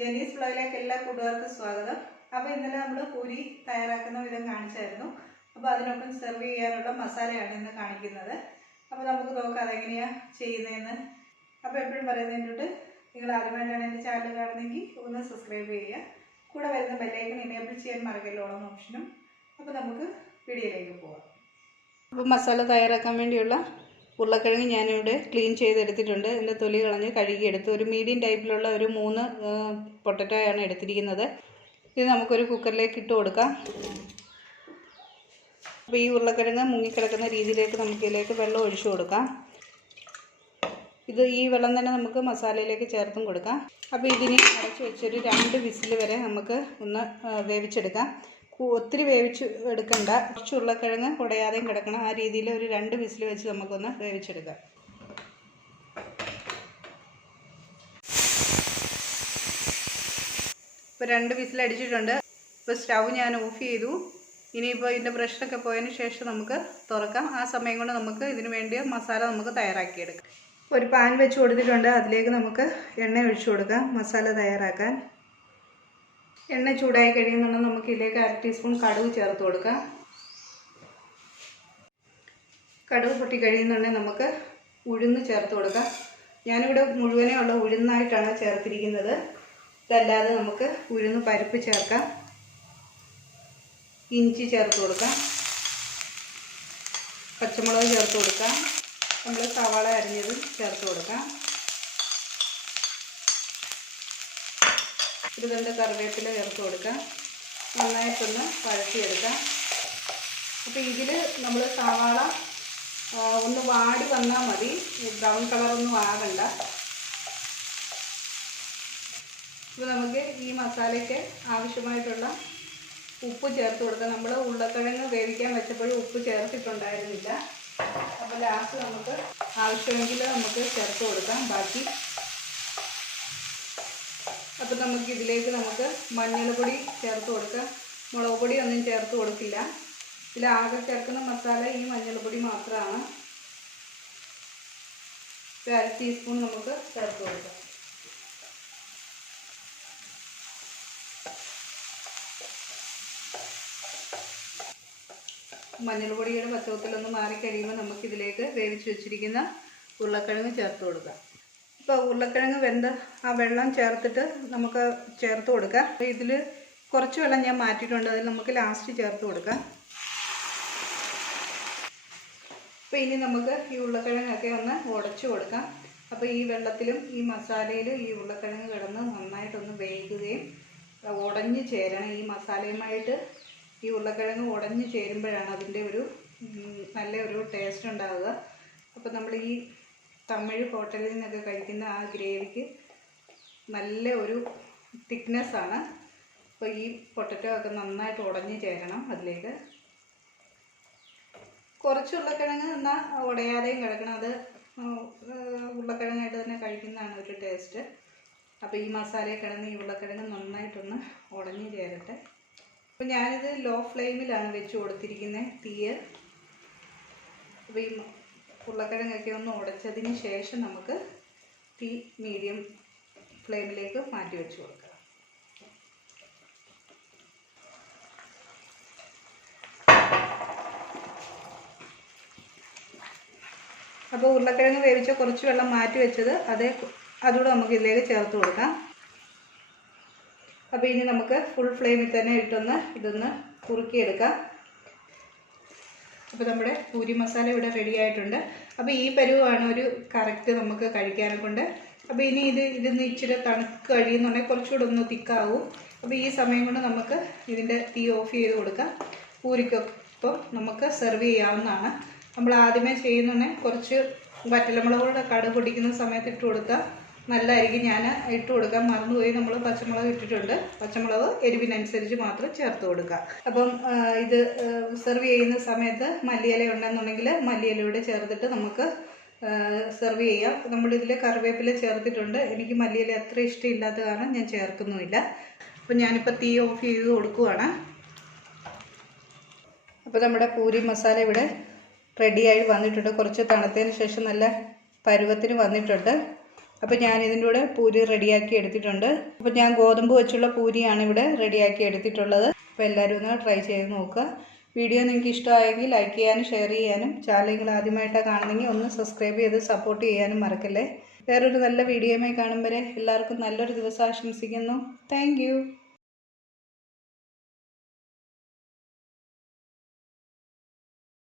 ജെനീസ് വ്ളോഗിലേക്ക് എല്ലാ കൂട്ടുകാർക്കും സ്വാഗതം. അപ്പോൾ ഇന്നലെ നമ്മൾ പൂരി തയ്യാറാക്കുന്ന വിധം കാണിച്ചായിരുന്നു. അപ്പോൾ അതിനൊപ്പം സെർവ് ചെയ്യാനുള്ള മസാലയാണ് ഇന്ന് കാണിക്കുന്നത്. അപ്പോൾ നമുക്ക് നോക്കാം അതെങ്ങനെയാണ് ചെയ്യുന്നതെന്ന്. അപ്പോൾ എപ്പോഴും പറയുന്നതിനോട്ട് നിങ്ങൾ ആദ്യമായിട്ടാണ് എൻ്റെ ചാനൽ കാണുന്നതെങ്കിൽ ഒന്ന് സബ്സ്ക്രൈബ് ചെയ്യുക. കൂടെ വരുന്ന ബെല്ലൈക്കൺ എനേബിൾ ചെയ്യാൻ മറക്കല്ലോ ഓൺ ഓപ്ഷനും. അപ്പോൾ നമുക്ക് വീഡിയോയിലേക്ക് പോകാം. അപ്പോൾ മസാല തയ്യാറാക്കാൻ വേണ്ടിയുള്ള ഉരുളക്കിഴങ്ങ് ഞാനിവിടെ ക്ലീൻ ചെയ്തെടുത്തിട്ടുണ്ട്. എൻ്റെ തൊലി കളഞ്ഞ് കഴുകിയെടുത്ത് ഒരു മീഡിയം ടൈപ്പിലുള്ള ഒരു 3 പൊട്ടറ്റോയാണ് എടുത്തിരിക്കുന്നത്. ഇത് നമുക്കൊരു കുക്കറിലേക്ക് ഇട്ട് കൊടുക്കാം. അപ്പോൾ ഈ ഉരുളക്കിഴങ്ങ് മുങ്ങിക്കിടക്കുന്ന രീതിയിലേക്ക് നമുക്കിതിലേക്ക് വെള്ളം ഒഴിച്ചു കൊടുക്കാം. ഈ വെള്ളം തന്നെ നമുക്ക് മസാലയിലേക്ക് ചേർത്തും കൊടുക്കാം. അപ്പോൾ ഇതിന് അടച്ച് വെച്ചൊരു 2 വിസിൽ വരെ നമുക്ക് ഒന്ന് വേവിച്ചെടുക്കാം. ഒത്തിരി വേവിച്ച് എടുക്കണ്ട, കുറച്ച് ഉരുളക്കിഴങ്ങ് ഉടയാതെയും കിടക്കണം. ആ രീതിയിൽ ഒരു 2 വിസിൽ വെച്ച് നമുക്കൊന്ന് വേവിച്ചെടുക്കാം. ഇപ്പോൾ 2 വിസിൽ അടിച്ചിട്ടുണ്ട്. ഇപ്പോൾ സ്റ്റൗ ഞാൻ ഓഫ് ചെയ്തു. ഇനിയിപ്പോൾ ഇതിൻ്റെ പ്രഷറൊക്കെ പോയതിന് ശേഷം നമുക്ക് തുറക്കാം. ആ സമയം കൊണ്ട് നമുക്ക് ഇതിന് വേണ്ടിയ മസാല നമുക്ക് തയ്യാറാക്കിയെടുക്കാം. ഒരു പാൻ വെച്ച് കൊടുത്തിട്ടുണ്ട്. അതിലേക്ക് നമുക്ക് എണ്ണ ഒഴിച്ചു കൊടുക്കാം മസാല തയ്യാറാക്കാൻ. എണ്ണ ചൂടായി കഴിയുന്നുണ്ടെങ്കിൽ നമുക്ക് ഇതിലേക്ക് 1/2 ടീസ്പൂൺ കടുക് ചേർത്ത് കൊടുക്കാം. കടുക് പൊട്ടി കഴിയുന്നുണ്ടെങ്കിൽ നമുക്ക് ഉഴുന്ന് ചേർത്ത് കൊടുക്കാം. ഞാനിവിടെ മുഴുവനേ ഉള്ള ഉഴുന്നായിട്ടാണ് ചേർത്തിരിക്കുന്നത്. ഇതല്ലാതെ നമുക്ക് ഉഴുന്ന് പരിപ്പ് ചേർക്കാം. ഇഞ്ചി ചേർത്ത് കൊടുക്കാം. പച്ചമുളക് ചേർത്ത് കൊടുക്കാം. നമ്മൾ സവാള അരിഞ്ഞതും ചേർത്ത് കൊടുക്കാം. ഒരു 2 കറിവേപ്പില ചേർത്ത് കൊടുക്കാം. നന്നായിട്ടൊന്ന് വഴറ്റിയെടുക്കാം. അപ്പോൾ ഇതിൽ നമ്മൾ സവാള ഒന്ന് വാടി വന്നാൽ മതി, ബ്രൗൺ കളറൊന്നും ആകണ്ട. ഇപ്പോൾ നമുക്ക് ഈ മസാലയ്ക്ക് ആവശ്യമായിട്ടുള്ള ഉപ്പ് ചേർത്ത് കൊടുക്കാം. നമ്മൾ ഉരുളക്കിഴങ്ങ് വേവിക്കാൻ വെച്ചപ്പോഴും ഉപ്പ് ചേർത്തിട്ടുണ്ടായിരുന്നില്ല. അപ്പോൾ ലാസ്റ്റ് നമുക്ക് ആവശ്യമെങ്കിൽ നമുക്ക് ചേർത്ത് കൊടുക്കാം ബാക്കി. അപ്പോൾ നമുക്ക് ഇതിലേക്ക് മഞ്ഞൾപ്പൊടി ചേർത്ത് കൊടുക്കാം. മുളക് പൊടി ഒന്നും ചേർത്ത് കൊടുക്കില്ല. ഇതിലാകെ ചേർക്കുന്ന മസാല ഈ മഞ്ഞൾപ്പൊടി മാത്രമാണ്. 1/2 ടീസ്പൂൺ നമുക്ക് ചേർത്ത് കൊടുക്കാം. മഞ്ഞൾപ്പൊടിയുടെ പച്ചവത്തിലൊന്ന് മാറിക്കഴിയുമ്പോൾ നമുക്കിതിലേക്ക് വേവിച്ച് വെച്ചിരിക്കുന്ന ഉരുളക്കിഴങ്ങ് ചേർത്ത് കൊടുക്കാം. ഇപ്പോൾ ഉരുളക്കിഴങ്ങ് വെന്ത് ആ വെള്ളം ചേർത്തിട്ട് നമുക്ക് ചേർത്ത് കൊടുക്കാം. അപ്പോൾ ഇതിൽ കുറച്ച് വെള്ളം ഞാൻ മാറ്റിയിട്ടുണ്ട്. അതിൽ നമുക്ക് ലാസ്റ്റ് ചേർത്ത് കൊടുക്കാം. അപ്പോൾ ഇനി നമുക്ക് ഈ ഉരുളക്കിഴങ്ങൊക്കെ ഒന്ന് ഉടച്ചു കൊടുക്കാം. അപ്പോൾ ഈ വെള്ളത്തിലും ഈ മസാലയിലും ഈ ഉരുളക്കിഴങ്ങ് കിടന്ന് നന്നായിട്ടൊന്ന് വേകുകയും ഉടഞ്ഞ് ചേരണം. ഈ മസാലയുമായിട്ട് ഈ ഉരുളക്കിഴങ്ങ് ഉടഞ്ഞ് ചേരുമ്പോഴാണ് അതിൻ്റെ ഒരു നല്ലൊരു ടേസ്റ്റ് ഉണ്ടാവുക. അപ്പോൾ നമ്മൾ ഈ തമിഴ് ഹോട്ടലിൽ നിന്നൊക്കെ കഴിക്കുന്ന ആ ഗ്രേവിക്ക് നല്ല ഒരു തിക്നെസ്സാണ്. അപ്പോൾ ഈ പൊട്ടറ്റോ ഒക്കെ നന്നായിട്ട് ഉടഞ്ഞ് ചേരണം അതിലേക്ക്. കുറച്ച് ഉരുളക്കിഴങ്ങ് എന്നാൽ ഉടയാതെയും കിടക്കണം. അത് ഉരുളക്കിഴങ്ങായിട്ട് തന്നെ കഴിക്കുന്നതാണ് ഒരു ടേസ്റ്റ്. അപ്പോൾ ഈ മസാലയിൽ കിടന്ന് ഈ ഉരുളക്കിഴങ്ങ് നന്നായിട്ടൊന്ന് ഉടഞ്ഞ് ചേരട്ടെ. അപ്പോൾ ഞാനിത് ലോ ഫ്ലെയിമിലാണ് വെച്ച് കൊടുത്തിരിക്കുന്നത് തീയ്. അപ്പോൾ ഈ ഉരുളക്കിഴങ്ങൊക്കെ ഒന്ന് ഉടച്ചതിന് ശേഷം നമുക്ക് തീ മീഡിയം ഫ്ലെയിമിലേക്ക് മാറ്റി വെച്ച് കൊടുക്കാം. അപ്പോൾ ഉരുളക്കിഴങ്ങ് വേവിച്ച കുറച്ച് വെള്ളം മാറ്റി വെച്ചത് അതുകൂടെ നമുക്ക് ഇതിലേക്ക് ചേർത്ത് കൊടുക്കാം. അപ്പോൾ ഇനി നമുക്ക് ഫുൾ ഫ്ലെയിമിൽ തന്നെ ഇതൊന്ന് കുറുക്കിയെടുക്കാം. അപ്പോൾ നമ്മുടെ പൂരി മസാല ഇവിടെ റെഡി ആയിട്ടുണ്ട്. അപ്പോൾ ഈ പരുവാണ് ഒരു കറക്റ്റ് നമുക്ക് കഴിക്കാനെ കൊണ്ട്. അപ്പോൾ ഇനി ഇതിന്ന് ഇച്ചിരി തണുക്ക് കഴിയുന്നുണ്ടെങ്കിൽ കുറച്ചുകൂടെ ഒന്ന് തിക്കാവും. അപ്പോൾ ഈ സമയം കൊണ്ട് നമുക്ക് ഇതിൻ്റെ തീ ഓഫ് ചെയ്ത് കൊടുക്കാം. പൂരിക്കൊപ്പം നമുക്ക് സെർവ് ചെയ്യാവുന്നതാണ്. നമ്മൾ ആദ്യമേ ചെയ്യുന്നുണ്ടെങ്കിൽ കുറച്ച് വറ്റൽമുളകുകളുടെ കടുക് പൊടിക്കുന്ന സമയത്ത് ഇട്ട് കൊടുക്കുക. നല്ലതായിരിക്കും. ഞാൻ ഇട്ട് കൊടുക്കാൻ മറന്നുപോയി. നമ്മൾ പച്ചമുളക് ഇട്ടിട്ടുണ്ട്. പച്ചമുളക് എരിവിനനുസരിച്ച് മാത്രം ചേർത്ത് കൊടുക്കുക. അപ്പം ഇത് സെർവ് ചെയ്യുന്ന സമയത്ത് മല്ലിയില ഉണ്ടെന്നുണ്ടെങ്കിൽ മല്ലിയിലൂടെ ചേർത്തിട്ട് നമുക്ക് സെർവ് ചെയ്യാം. നമ്മളിതിൽ കറിവേപ്പില ചേർത്തിട്ടുണ്ട്. എനിക്ക് മല്ലിയില അത്ര ഇഷ്ടമില്ലാത്ത കാരണം ഞാൻ ചേർക്കുന്നുമില്ല. അപ്പം ഞാനിപ്പോൾ തീ ഓഫ് ചെയ്ത് കൊടുക്കുവാണ്. അപ്പോൾ നമ്മുടെ പൂരി മസാല ഇവിടെ റെഡിയായി വന്നിട്ടുണ്ട്. കുറച്ച് തണുത്തതിന് ശേഷം നല്ല പരുവത്തിന് വന്നിട്ടുണ്ട്. അപ്പോൾ ഞാൻ ഇതിൻ്റെ കൂടെ പൂരി റെഡിയാക്കി എടുത്തിട്ടുണ്ട്. അപ്പോൾ ഞാൻ ഗോതമ്പ് വെച്ചുള്ള പൂരിയാണ് ഇവിടെ റെഡിയാക്കി എടുത്തിട്ടുള്ളത്. അപ്പോൾ എല്ലാവരും ഒന്ന് ട്രൈ ചെയ്ത് നോക്കുക. വീഡിയോ നിങ്ങൾക്ക് ഇഷ്ടമായെങ്കിൽ ലൈക്ക് ചെയ്യാനും ഷെയർ ചെയ്യാനും, ചാനൽ ആദ്യമായിട്ടാണ് കാണുന്നെങ്കിൽ ഒന്ന് സബ്സ്ക്രൈബ് ചെയ്ത് സപ്പോർട്ട് ചെയ്യാനും മറക്കല്ലേ. വേറൊരു നല്ല വീഡിയോയുമായി കാണും വരെ എല്ലാവർക്കും നല്ലൊരു ദിവസം ആശംസിക്കുന്നു. താങ്ക്